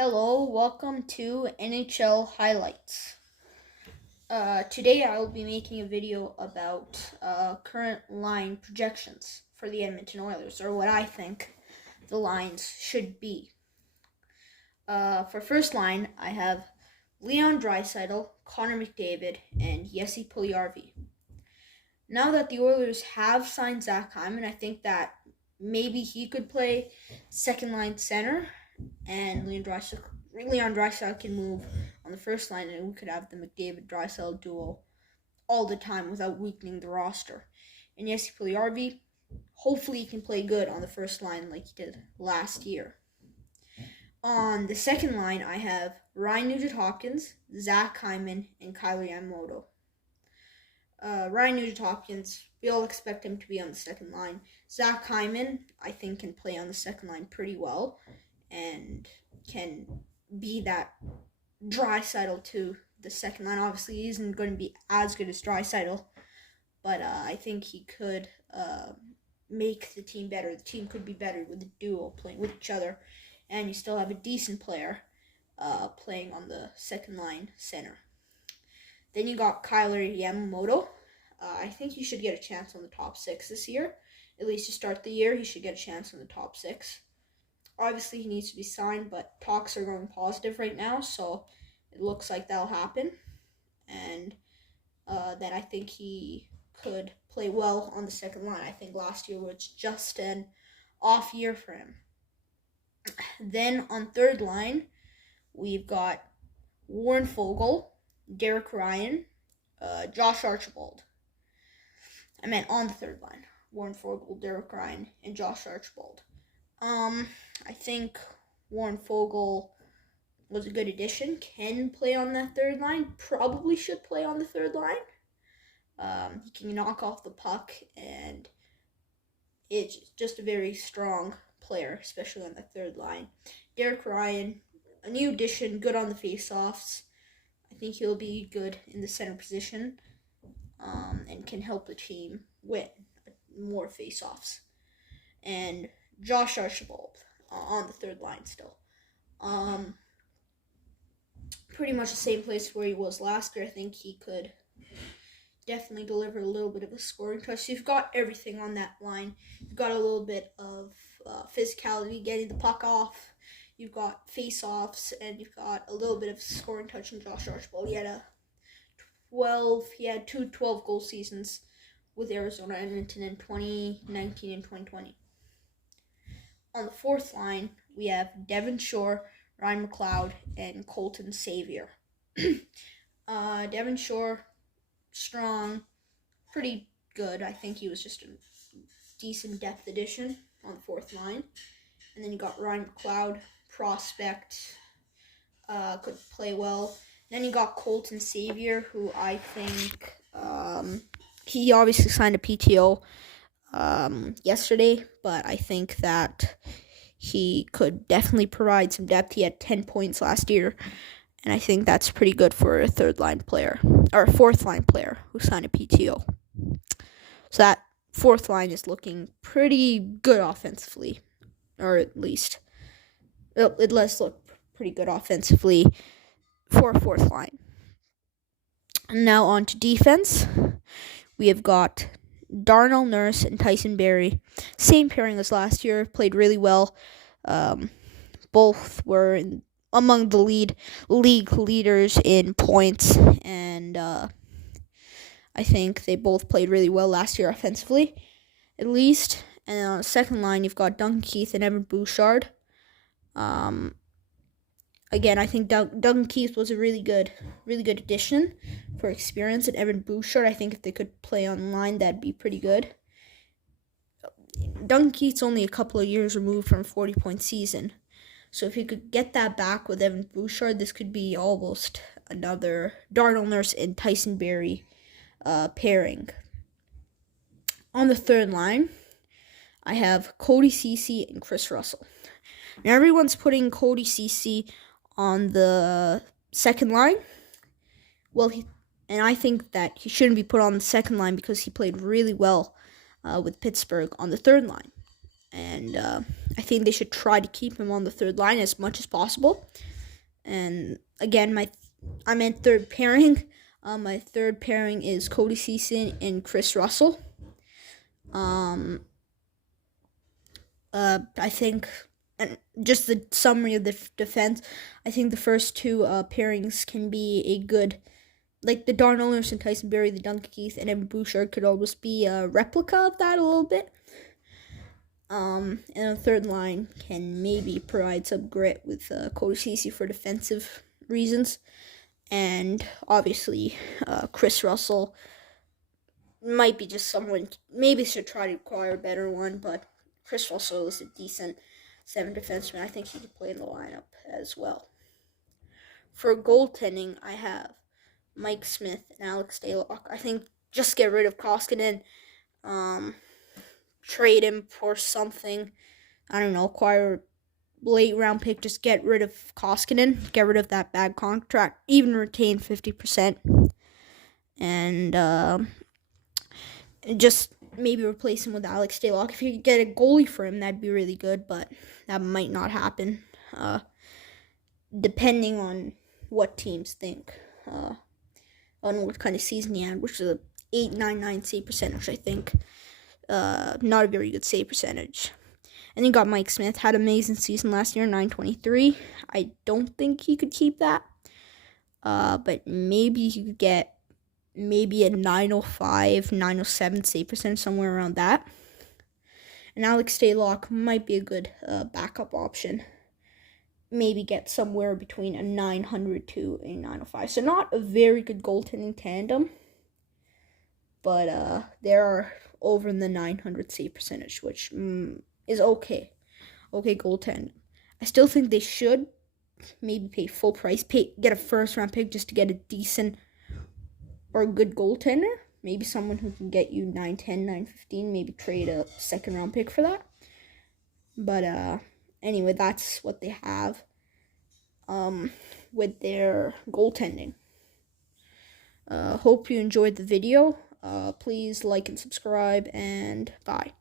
Hello, welcome to NHL Highlights. Today I will be making a video about current line projections for the Edmonton Oilers, or what I think the lines should be. For first line, I have Leon Draisaitl, Connor McDavid, and Jesse Puljujarvi. Now that the Oilers have signed Zach Hyman, I think that maybe he could play second line center, and Leon Draisaitl can move on the first line, and we could have the McDavid-Draisaitl duo all the time without weakening the roster. And Jesse Puljujarvi, hopefully he can play good on the first line like he did last year. On the second line, I have Ryan Nugent-Hopkins, Zach Hyman, and Kailer Yamamoto. Ryan Nugent-Hopkins, we all expect him to be on the second line. Zach Hyman, I think, can play on the second line pretty well and can be that Draisaitl to the second line. Obviously, he isn't going to be as good as Draisaitl, but I think he could make the team better. The team could be better with the duo playing with each other, and you still have a decent player playing on the second line center. Then you got Kailer Yamamoto. I think he should get a chance on the top six this year. At least to start the year, he should get a chance on the top six. Obviously, he needs to be signed, but talks are going positive right now, so it looks like that'll happen. And then I think he could play well on the second line. I think last year was just an off year for him. Then on third line, we've got Warren Foegele, Derek Ryan, Josh Archibald. I meant on the third line. Warren Foegele, Derek Ryan, and Josh Archibald. I think Warren Foegele was a good addition. Can play on that third line. Probably should play on the third line. He can knock off the puck, and it's just a very strong player, especially on the third line. Derek Ryan, a new addition, good on the faceoffs. I think he'll be good in the center position, and can help the team win more faceoffs. And Josh Archibald on the third line still. Pretty much the same place where he was last year. I think he could definitely deliver a little bit of a scoring touch. You've got everything on that line. You've got a little bit of physicality, getting the puck off. You've got face-offs, and you've got a little bit of scoring touch in Josh Archibald. He had two 12-goal seasons with Arizona and Edmonton in 2019 and 2020. On the fourth line, we have Devin Shore, Ryan McLeod, and Colton Xavier. Devin Shore, strong, pretty good. I think he was just a decent depth addition on the fourth line. And then you got Ryan McLeod, prospect, could play well. Then you got Colton Xavier, who I think he obviously signed a PTO yesterday, but I think that he could definitely provide some depth. He had 10 points last year, and I think that's pretty good for a fourth line player who signed a PTO. So that fourth line is looking pretty good offensively, or at least it does look pretty good offensively for a fourth line. And now on to defense. We have got Darnell Nurse and Tyson Barrie. Same pairing as last year. Played really well. Both were among the league leaders in points. And I think they both played really well last year offensively, at least. And then on the second line, you've got Duncan Keith and Evan Bouchard. Again, I think Duncan Keith was a really good addition for experience. And Evan Bouchard, I think if they could play on the line, that'd be pretty good. Duncan Keith's only a couple of years removed from a 40-point season. So if you could get that back with Evan Bouchard, this could be almost another Darnell Nurse and Tyson Barrie pairing. On the third line, I have Cody Ceci and Chris Russell. Now everyone's putting Cody Ceci on the second line. Well, and I think that he shouldn't be put on the second line because he played really well with Pittsburgh on the third line. and I think they should try to keep him on the third line as much as possible. And again, I meant third pairing. My third pairing is Cody Ceci and Chris Russell. I think, and just the summary of the defense, I think the first two pairings can be a good, like the Don Oilers and Tyson Barrie, the Duncan Keith, and Evan Bouchard could almost be a replica of that a little bit. And the third line can maybe provide some grit with Cody Ceci for defensive reasons. And obviously, Chris Russell might be just someone, maybe should try to acquire a better one, but Chris Russell is a decent 7 defenseman. I think he could play in the lineup as well. For goaltending, I have Mike Smith and Alex Stalock. I think just get rid of Koskinen, trade him for something. I don't know, acquire a late round pick. Just get rid of Koskinen, get rid of that bad contract, even retain 50%, and just maybe replace him with Alex Stalock. If you could get a goalie for him, that'd be really good, but that might not happen, depending on what teams think, on what kind of season he had, which is a 8.99 save percentage, I think. Not a very good save percentage. And you got Mike Smith, had an amazing season last year, 923. I don't think he could keep that, but maybe he could get maybe a 905, 907 save percentage, somewhere around that. And Alex Stalock might be a good backup option. Maybe get somewhere between a 900 to a 905. So not a very good goaltending tandem, but they are over in the 900 save percentage, which is okay. Okay goaltending. I still think they should maybe pay full price, get a first round pick just to get a decent or a good goaltender. Maybe someone who can get you 910, 915, maybe trade a second round pick for that. But anyway, that's what they have with their goaltending. Hope you enjoyed the video. Please like and subscribe, and bye.